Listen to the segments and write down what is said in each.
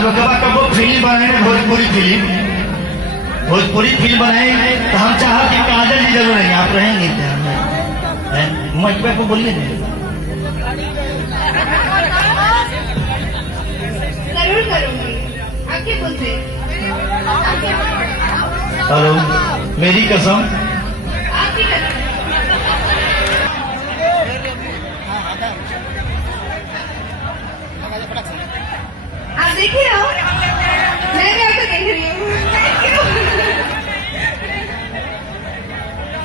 लोग कब फिल्म बनाए, भोजपुरी फिल्म बनाए तो हम चाह कि काजल जी जरूर रहेंगे, आप रहेंगे क्या? मजबूर को बोलिए जरूर करूंगी, आपके बोलते। हेलो, मेरी कसम। आपकी कसम। आप देखिए ना, मैं भी आपको देख रही हूँ।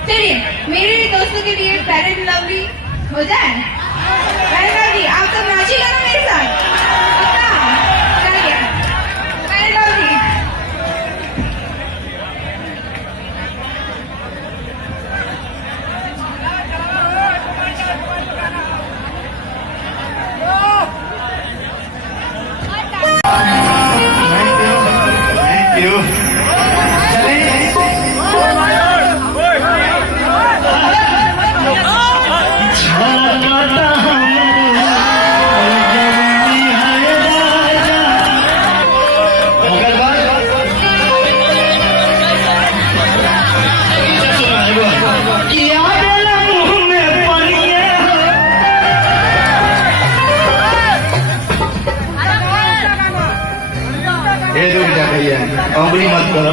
चलिए, मेरे दोस्तों के लिए फेयर एंड लवली हो जाए। फेयर एंड लवली, आप सब नाचिएगा ना मेरे साथ? चलिए, fair and lovely. Thank you. उंगली मत करो।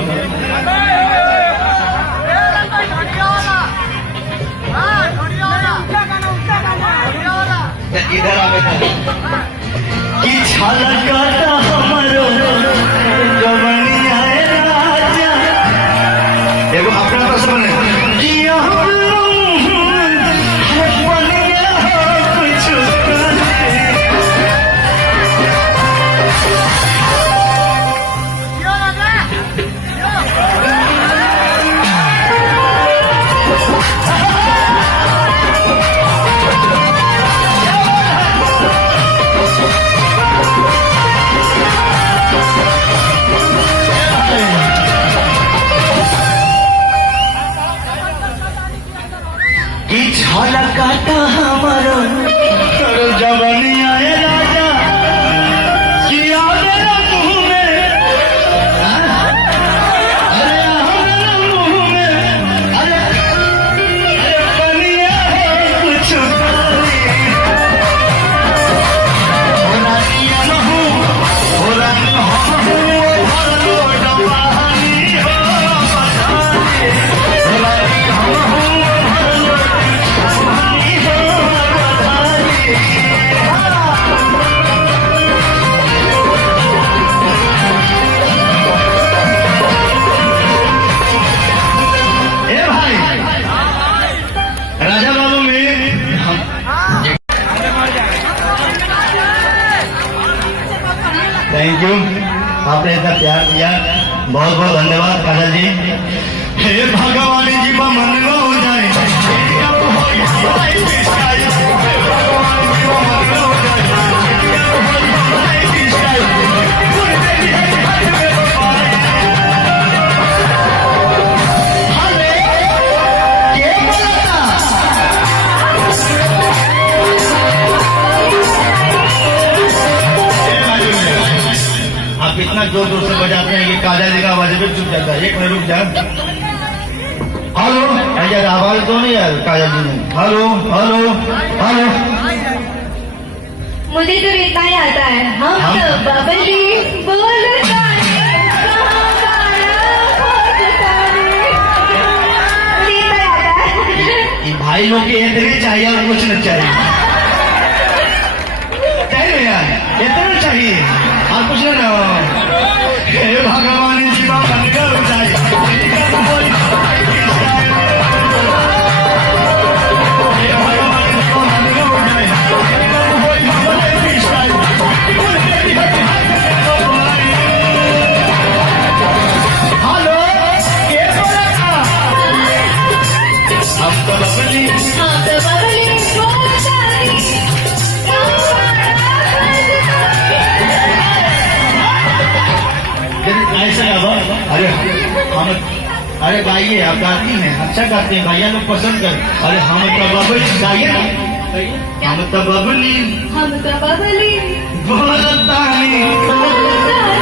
इधर आवे कि छलकता हमरो जवनिया राजा। देखो अपना पास बने छलकता हमारो जवनिया राजा कि आवे ना मुँह में, अरे आवे ना मुँह में, अरे बनिया है कुछ हो रानिया महू, हो रानी हम भरलो डबानी हो बधाई, हो रानी हम थैंक यू। आपने इतना प्यार दिया, बहुत बहुत धन्यवाद काजल जी। हे भगवान जी मन हो जाए, इतना जोर जोर से बजाते हैं कि काजल जी का आवाज भी चुप जाता है। एक मिनट रुक जा। हेलो, यार आवाज तो नहीं यार काजल जी ने। Hello hello hello. मुझे तो इतना ही आता है, हम तो बबली बोलता है। भाई लोग की इतनी चाहिए और कुछ नहीं चाहिए, चाहिए यार इतना चाहिए और कुछ ना। हे भगवान जी का मन कर जाए। ऐसा अरे हम, अरे गाइए, आप गाती हैं, अच्छा गाते हैं, भैया लोग पसंद कर। अरे हम तो बबली गाइए ना, हम तो बबली बोलता है।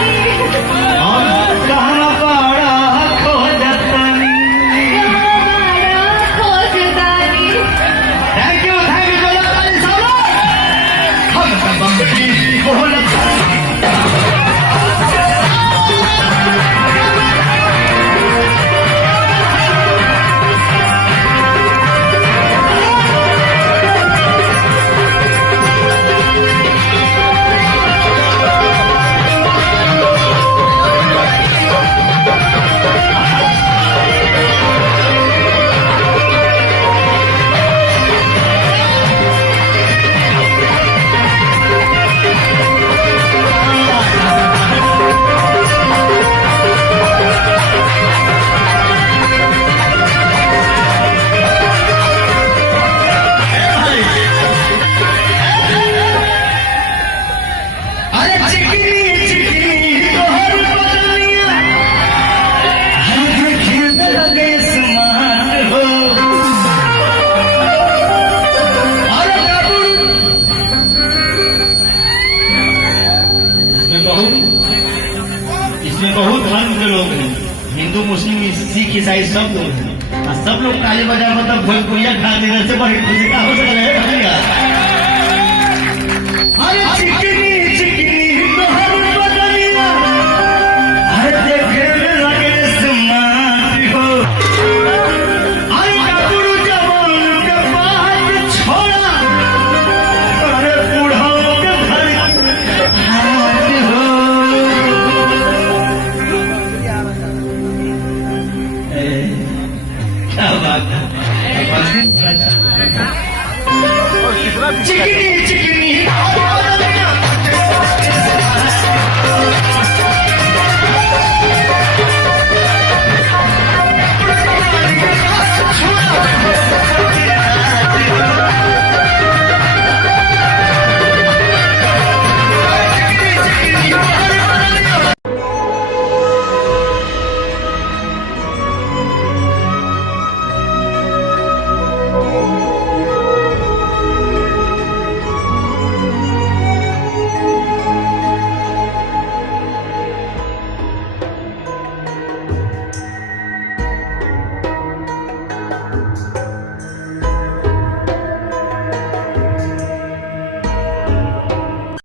इसमें बहुत धर्म के लोग हैं, हिंदू मुस्लिम सिख ईसाई सब लोग हैं, और सब लोग काली बाजार मतलब भोजपुरिया खाने से बड़ी खुशी का हो सकता है।